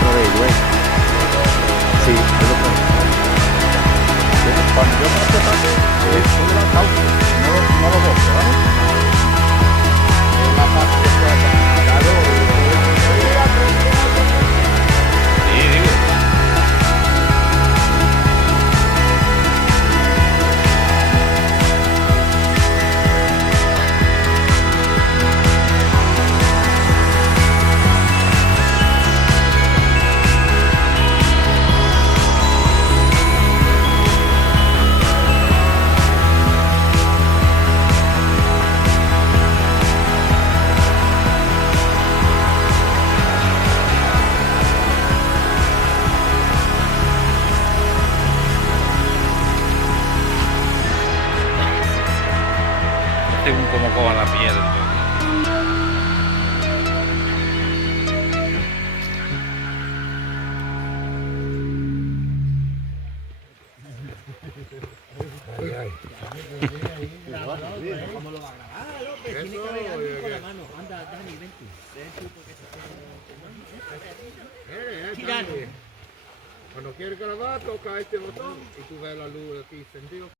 otra de ellos, ¿eh? Sí, es lo que... Cuando yo me separe, soy de la causa, no lo gozo, ¿vale? La parte que se ha dado, Sí, digo. Según cómo cojan la piedra. ¿Cómo lo va a grabar, López? Tiene que haber alguien con la mano. Anda, Dani, ven tú. Ven tú porque se Dani, cuando quieres grabar, toca este botón y tú ves la luz aquí encendido.